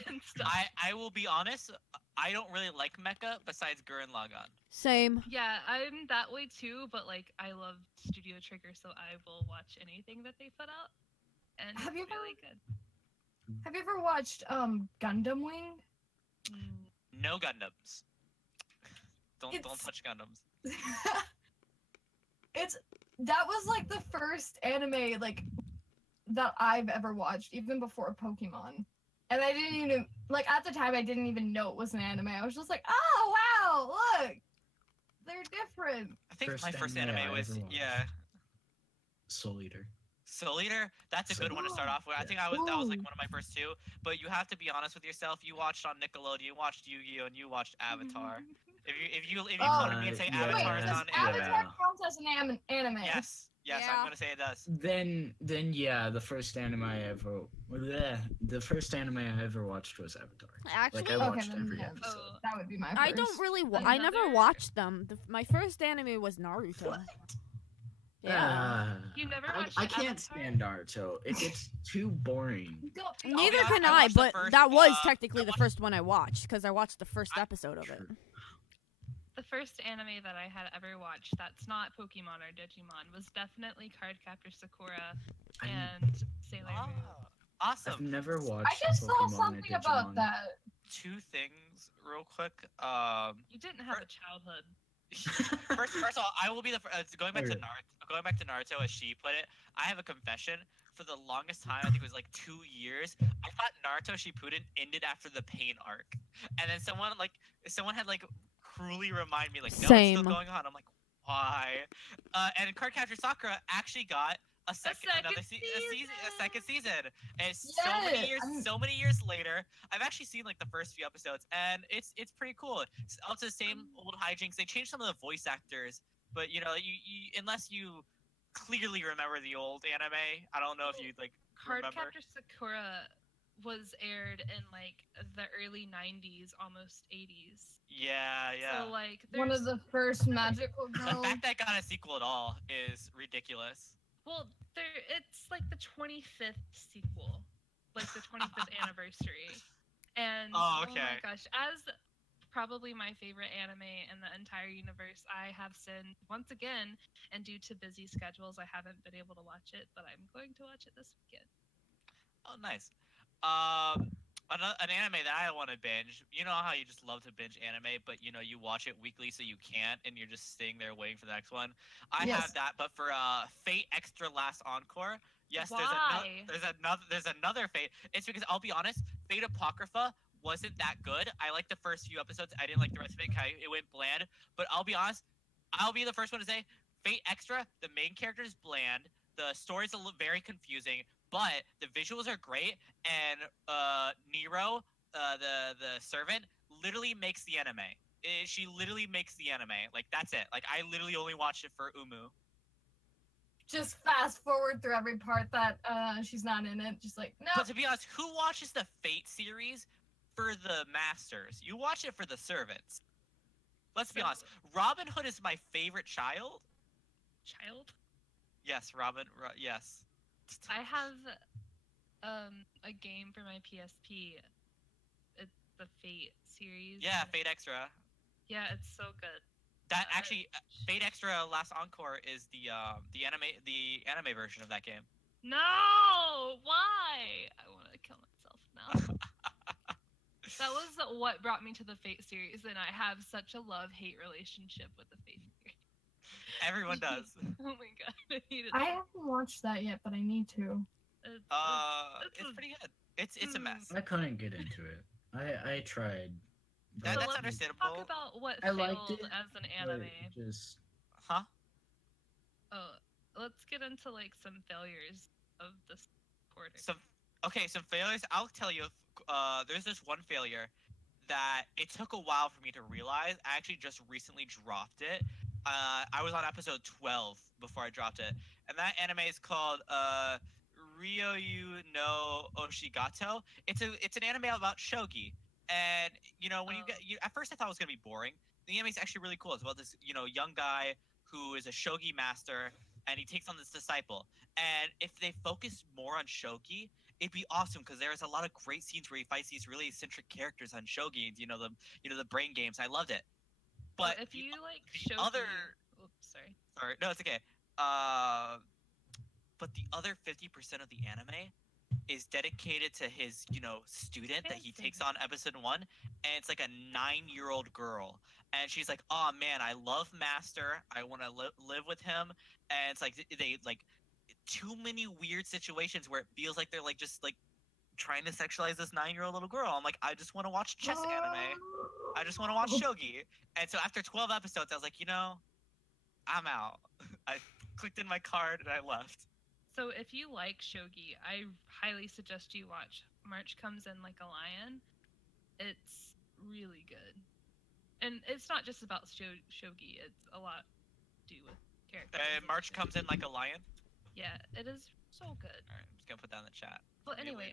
and stuff. I will be honest, I don't really like mecha besides Gurren Lagann. Same. Yeah, I'm that way too, but like I love Studio Trigger, so I will watch anything that they put out. And Have it's you really good. Have you ever watched Gundam Wing? Mm, No Gundams. Don't It's- touch Gundams. That was like the first anime like that I've ever watched, even before Pokemon. And I didn't even like at the time I didn't even know it was an anime. I was just like, oh wow, look, they're different. I think First my first anime anime I was ever watched. Soul Eater. Soul Eater. That's a good one to start off with. I Yeah. think that was like Ooh. one of my first 2. But you have to be honest with yourself. You watched on Nickelodeon, you watched Yu-Gi-Oh, and you watched Avatar. If you come to me and say yeah, Avatar Wait, is does on Avatar yeah. count as an anime? yes, Yeah. I'm gonna say it does. Then yeah, the first anime I ever watched was Avatar. Actually, Like I Okay, watched then, every yeah. episode. Oh, That would be my first. I don't really. I never Another- watched them. My first anime was Naruto. Yeah. Ah, You never I watched can't Avatar? stand Naruto. It gets too boring. Neither honest, can I I, watched the but first, that was I technically the watched- first one I watched because I watched the first I- episode of it. True. The first anime that I had ever watched that's not Pokemon or Digimon was definitely Cardcaptor Sakura I- and Sailor Moon. Oh, awesome. I've never watched. I just saw Pokemon or something about Digimon. that. 2 things real quick. You didn't have a childhood. First of all, I will be the going back to Okay. Naruto. Going back to Naruto, as she put it, I have a confession. For the longest time, I think it was like 2 years, I thought Naruto Shippuden ended after the pain arc, and then someone had like cruelly remind me like, no, it's Same. still going on. I'm like, why? And Cardcaptor Sakura actually got a second season. And it's Yeah, so many years later, I've actually seen like the first few episodes, and it's pretty cool. It's also the same old hijinks. They changed some of the voice actors, but you unless you clearly remember the old anime, I don't know if you like remember. Cardcaptor Sakura was aired in like the early 90s, almost 80s. Yeah. So like One of there's the first magical The girls. fact that it got a sequel at all is ridiculous. well, it's like the 25th sequel, like the 25th anniversary. And Oh, my okay. gosh, as probably my favorite anime in the entire universe, I have sinned once again, and due to busy schedules, I haven't been able to watch it, but I'm going to watch it this weekend. Oh, nice. An anime that I want to binge. You know how you just love to binge anime, but you watch it weekly, so you can't, and you're just sitting there waiting for the next one. I Yes. have that, but for Fate Extra Last Encore, Yes, Why? there's another Fate. It's because I'll be honest, Fate Apocrypha wasn't that good. I liked the first few episodes. I didn't like the rest of it. It went bland. But I'll be honest, I'll be the first one to say Fate Extra. The main character is bland. The story's very confusing, but the visuals are great. And Nero, the servant, literally makes the anime. She literally makes the anime. Like that's it. Like I literally only watched it for Umu. Just fast forward through every part that she's not in it. Just like, no. But to be honest, who watches the Fate series for the masters? You watch it for the servants. Let's be honest. Robin Hood is my favorite child. Child? Yes, Robin. Yes. I have a game for my PSP. It's the Fate series. Yeah, Fate Extra. Yeah, it's so good. That actually, Fate Extra Last Encore is the anime version of that game. No! Why? I want to kill myself now. That was what brought me to the Fate series, and I have such a love-hate relationship with the Fate series. Everyone does. Oh my god, I hate it. I haven't watched that yet, but I need to. It's pretty good. It's a mess. I couldn't get into it. I tried. That's let's understandable. talk about what I failed liked it, as an but anime. Just Huh? Oh, let's get into like some failures of this quarter. Some failures. I'll tell you. There's this one failure that it took a while for me to realize. I actually just recently dropped it. I was on episode 12 before I dropped it, and that anime is called Ryoyu no Oshigato. It's an anime about shogi, and you know when at first I thought it was gonna be boring. The anime is actually really cool. It's about this young guy who is a shogi master, and he takes on this disciple. And if they focus more on shogi, it'd be awesome because there's a lot of great scenes where he fights these really eccentric characters on shogi. The brain games. I loved it. But if you like the shogi, oops, sorry. No, it's okay. But the other 50% of the anime is dedicated to his, student that he takes on episode 1, and it's like a 9-year-old girl, and she's like, "Oh man, I love Master. I want to live with him." And it's like they like too many weird situations where it feels like they're like just like trying to sexualize this 9-year-old little girl. I'm like, I just want to watch chess anime. I just want to watch shogi. And so after 12 episodes, I was like, I'm out. I clicked in my card and I left. So if you like shogi, I highly suggest you watch March Comes In Like a Lion. It's really good. And it's not just about shogi, it's a lot to do with characters. March Comes In Like a Lion? Yeah, it is so good. Alright, I'm just gonna put that in the chat. Well, anyway,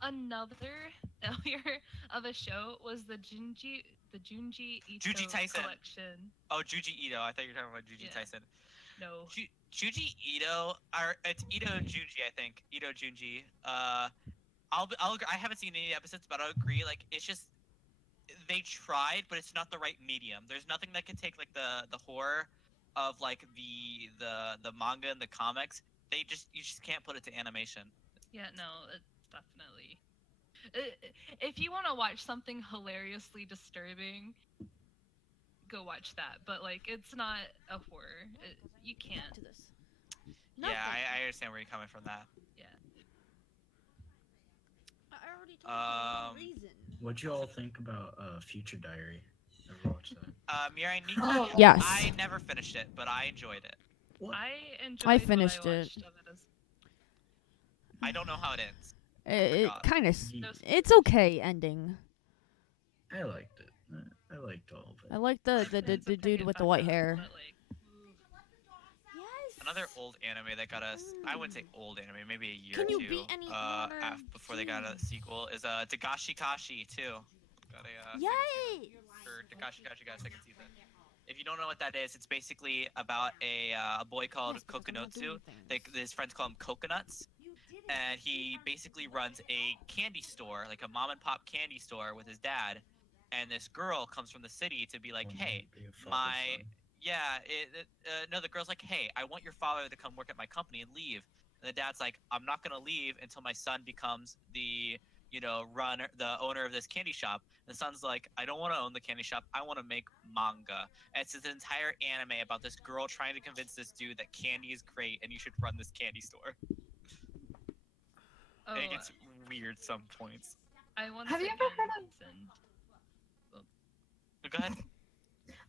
another failure of a show was the Junji Ito Tyson collection. Oh, Juji Ito. I thought you were talking about Juji Tyson. No. Juji Ito, it's Ito Junji, I think. Ito Junji. I haven't seen any episodes, but I'll agree. Like, it's just they tried, but it's not the right medium. There's nothing that can take like the horror of like the manga and the comics. You just can't put it to animation. Yeah, no, it's definitely. If you want to watch something hilariously disturbing, go watch that. But like, it's not a horror. You can't. To this. Yeah, I understand where you're coming from. That. Yeah. I already told you the reason. what'd you all think about Future Diary? Ever watched that? Mirai Oh. Yes. I never finished it, but I enjoyed it. I enjoyed. I what finished I it. watched of it as- I don't know how it ends. It forgot. kind of. No, It's okay ending. I liked it. I liked all of it. I like the It's dude opinion with the factor, white hair. but, like, Yes. Another old anime that got us, I wouldn't say old anime, maybe a year Can or you two beat any modern before they got a sequel, is Dagashi Kashi too. Got a Yay! for Dagashi Kashi got a second season. If you don't know what that is, it's basically about a boy called Yes, because I'm not Kokonotsu. doing things. His friends call him Coconuts, and he basically runs a candy store, like a mom and pop candy store with his dad. And this girl comes from the city to be like, "Hey, no, the girl's like, "Hey, I want your father to come work at my company and leave." And the dad's like, "I'm not gonna leave until my son becomes the owner of this candy shop." And the son's like, "I don't want to own the candy shop. I want to make manga." And it's this entire anime about this girl trying to convince this dude that candy is great and you should run this candy store. Oh, and it gets weird some points. I once Have you ever heard of- listened. Go ahead.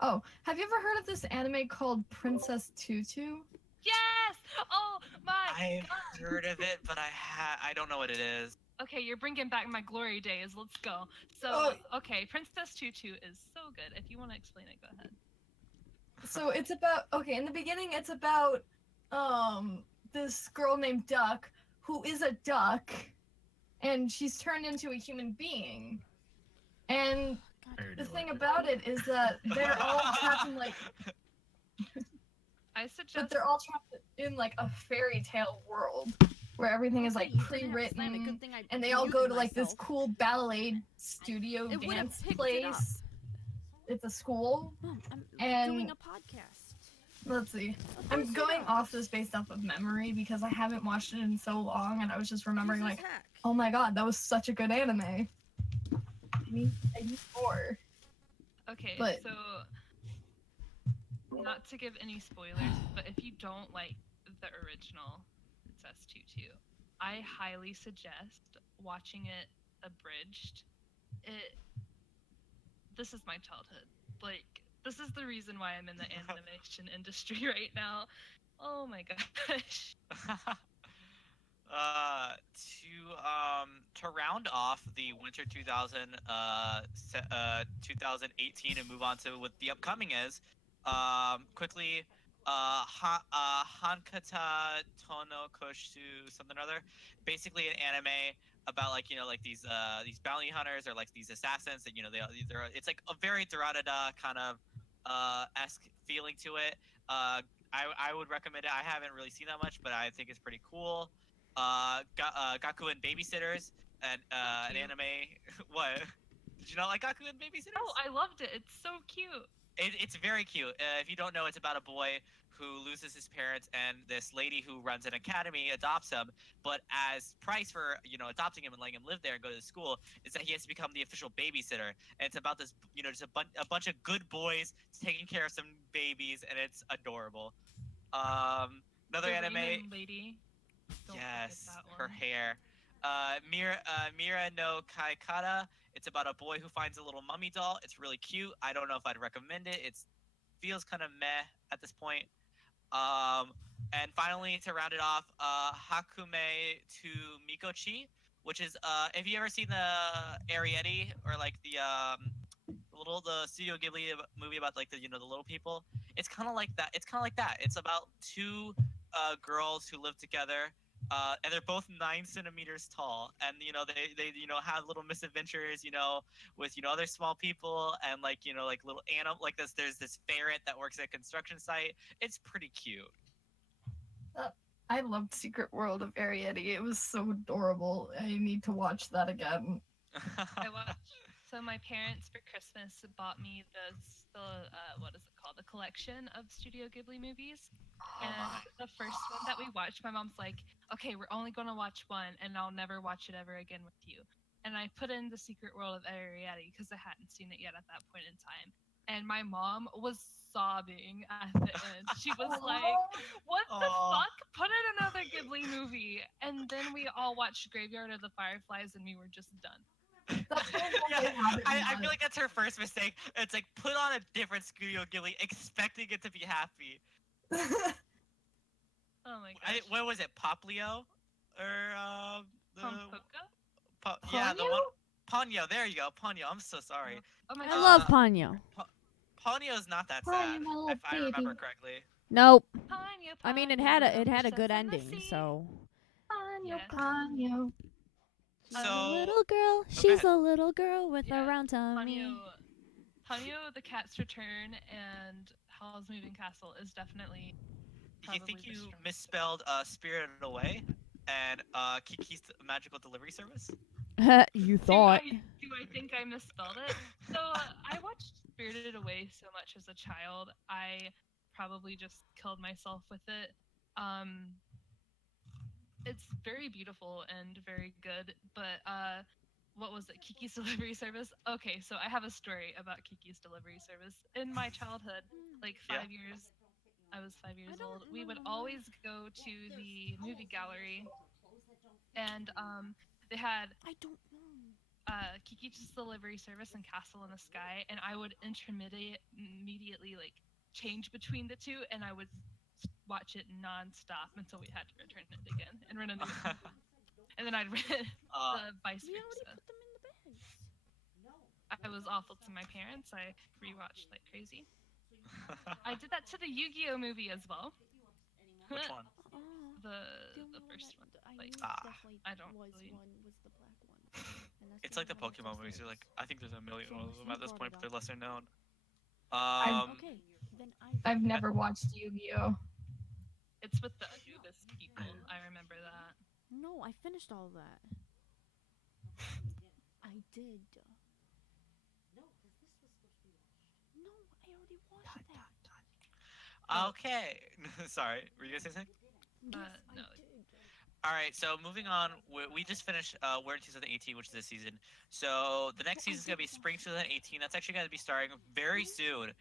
Oh, have you ever heard of this anime called Princess Tutu? Yes! Oh my I've god! heard of it, but I don't know what it is. Okay, you're bringing back my glory days. Let's go. So, Oh. okay, Princess Tutu is so good. If you want to explain it, go ahead. So it's about, okay, in the beginning it's about this girl named Duck who is a duck and she's turned into a human being. And the thing about it is that they're all trapped in like I but suggest they're all trapped in like a fairy tale world where everything is like pre-written and they all go to like this cool ballet studio It would've dance picked it place. It's a school. Mom, I'm And- doing a podcast. Let's see. I'm going off this based off of memory because I haven't watched it in so long and I was just remembering like, oh my god, that was such a good anime. I need more. Okay, But- so not to give any spoilers, but if you don't like the original Princess Tutu, I highly suggest watching it abridged. This is my childhood. Like, this is the reason why I'm in the animation industry right now. Oh my gosh. To round off the winter 2018 and move on to what the upcoming is, quickly, Hankata Tono Koshu something or other, basically an anime about like these bounty hunters or like these assassins that they're it's like a very Durarara kind of esque feeling to it. I would recommend it. I haven't really seen that much, but I think it's pretty cool. Gaku and Babysitters, and an Cute. anime. What? Did you not like Gaku and Babysitters? Oh, I loved it. It's so cute. It's very cute. If you don't know, it's about a boy who loses his parents, and this lady who runs an academy adopts him. But as price for adopting him and letting him live there and go to school, is that he has to become the official babysitter. And it's about this, just a bunch of good boys taking care of some babies, and it's adorable. Another The anime. Raymond lady. Don't forget Yes, that her one. hair. Mira no Kaikata. It's about a boy who finds a little mummy doll. It's really cute. I don't know if I'd recommend it. It feels kind of meh at this point. And finally, to round it off, Hakume to Mikochi, which is if you ever seen the Arrietty or like the Studio Ghibli movie about like the little people. It's kind of like that. It's about two girls who live together, and they're both 9 centimeters tall, and they have little misadventures, with other small people, and like little animal like this. There's this ferret that works at a construction site. It's pretty cute. I loved Secret World of Arrietty. It was so adorable. I need to watch that again. I watched. So my parents for Christmas bought me the what is it called? The collection of Studio Ghibli movies. And the first one that we watched, my mom's like, "Okay, we're only gonna watch one, and I'll never watch it ever again with you." And I put in The Secret World of Arrietty because I hadn't seen it yet at that point in time. And my mom was sobbing at the end. She was like, "What the Aw. fuck? Put in another Ghibli movie." And then we all watched Graveyard of the Fireflies, and we were just done. That's one Yeah, they have it I in feel like that's her first mistake. It's like put on a different Studio Ghibli, expecting it to be happy. Oh my gosh. What was it, Poplio, or the Pompoka? yeah, the one Ponyo. There you go, Ponyo. I'm so sorry. Oh my I god. love Ponyo. Ponyo's not that sad, Ponyo, if I remember baby. correctly. Nope. Ponyo, I mean, it Ponyo, had a princess good in the ending. sea. So Ponyo, Yeah. Ponyo. So little girl, she's a little girl with Yeah, a round tummy. Ponyo, The Cat's Return, and Howl's Moving Castle is definitely. you think probably the you strongest. misspelled Spirited Away and Kiki's Magical Delivery Service? You Do thought. I think I misspelled it? So I watched Spirited Away so much as a child. I probably just killed myself with it. It's very beautiful and very good, but what was it? Kiki's Delivery Service? Okay, so I have a story about Kiki's Delivery Service. In my childhood, like Yeah. 5 years, I was 5 years don't old, we would know. always go to the movie gallery, and they had I don't know. Kiki's Delivery Service and Castle in the Sky, and I would immediately like change between the two, and I would watch it non-stop until we had to return it again and rent a new one. And then I'd rent the vice We already versa. put them in the bags. I was awful to my parents. I rewatched like crazy. I did that to the Yu-Gi-Oh movie as well. Which one? Oh, The first one. Like, I don't really- was the black one. It's like the Pokemon movies. They're like, I think there's a million of them at this point, but they're lesser known. Okay, then I've never watched Yu-Gi-Oh. It's with the Anubis people. I remember that. No, I finished all of that. I did. No, I already watched that. Okay. Sorry, were you gonna say something? Yes, No. I did. All right, so moving on, we just finished We're in 2018, which is this season. So the next season is gonna be spring 2018. That's actually gonna be starting very soon.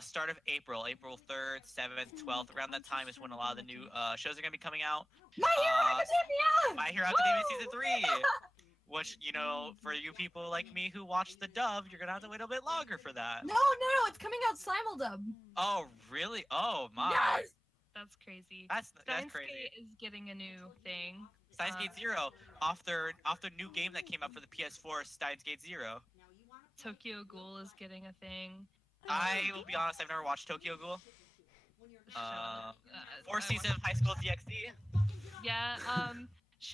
Start of April, April 3rd, 7th, 12th. Around that time is when a lot of the new shows are gonna be coming out. My Hero Academia! My Hero Academia season 3, which for you people like me who watch the dub, you're gonna have to wait a bit longer for that. No, it's coming out simuldub. Oh really? Oh my. Yes! That's crazy. That's Steins crazy. Gate is getting a new thing. Steins Gate Zero, off their new game that came out for the PS4, Steins Gate Zero. Tokyo Ghoul is getting a thing. I will be honest, I've never watched Tokyo Ghoul. Shut up. Fourth I season of High School DxD. Yeah.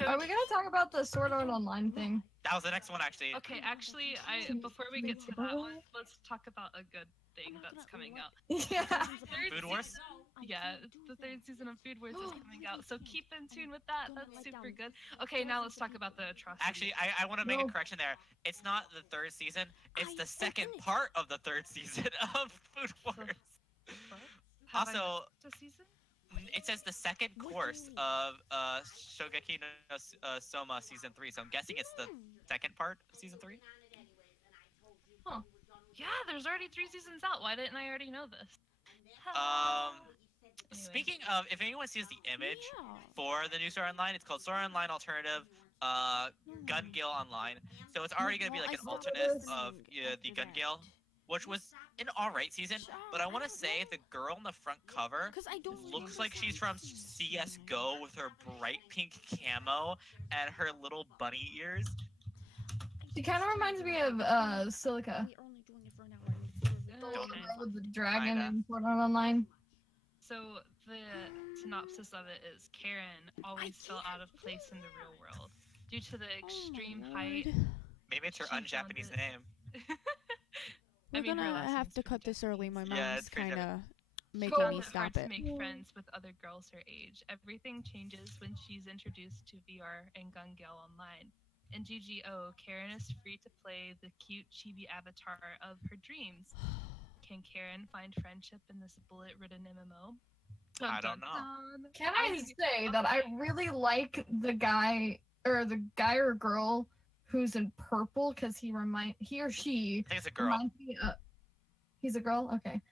Are we gonna talk about the Sword Art Online thing? That was the next one actually. Okay, actually, before we get to that one, let's talk about a good thing that's coming out. Yeah. Third Food Wars? Yeah, the third season of Food Wars is coming out, so keep in tune with that. That's super good. Okay, now let's talk about the atrocity. Actually, I want to make a No. correction there. It's not the third season. It's I the second finished. part of the third season of Food Wars. Have I Also, missed a season? it says the second What do you course mean? of Shogeki no Soma season 3. So I'm guessing it's the second part of season 3. Yeah, there's already 3 seasons out. Why didn't I already know this? Anyway. Speaking of, if anyone sees the image Yeah. for the new Sword Art Online, it's called Sword Art Online Alternative Gun Gale Online. So it's already gonna be like I an saw alternate this. of the Gun Gale, which was an alright season. But I want to say the girl on the front cover Because I don't looks like she's from CS:GO with her bright pink camo and her little bunny ears. She kind of reminds me of Silica. We're only doing it for an hour. The Okay. little girl with the dragon Kinda. in Sword Art Online. So the synopsis of it is Karen always felt out of place in the real world due to the extreme height. Maybe it's her She found un-Japanese it. name. We're I mean, her gonna last have name's to from cut this early. My Yeah, mom's it's crazy. kind of Go making on, me it's stop to it. make friends with other girls her age. Everything changes when she's introduced to VR and Gun Gale Online. In GGO, Karen is free to play the cute chibi avatar of her dreams. Can Karen find friendship in this bullet-ridden MMO? I don't know. dun. Can I think- say that I really like the guy or girl who's in purple because he or she I think it's a girl. reminds me of. He's a girl. Okay.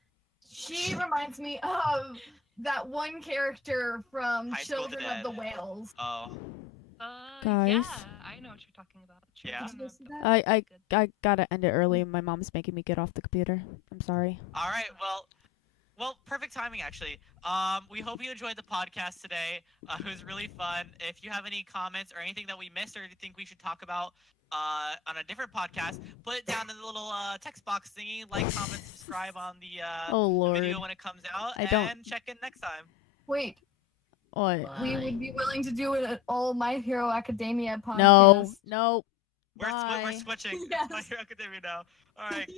She reminds me of that one character from High School Children Dead. of the Whales. Oh, Guys. Yeah, I know what you're talking about. Yeah. Children of the- Did I gotta end it early. My mom's making me get off the computer. I'm sorry. all right. Well, perfect timing actually. We hope you enjoyed the podcast today. It was really fun. If you have any comments or anything that we missed or you think we should talk about on a different podcast, put it down in the little text box thingy. Like, comment, subscribe on the Oh lord. video when it comes out, I don't- and check in next time. Wait, What? we would be willing to do it all My Hero Academia podcast. No. We're Bye. switching. Yes. It's My Hero Academia now. All right.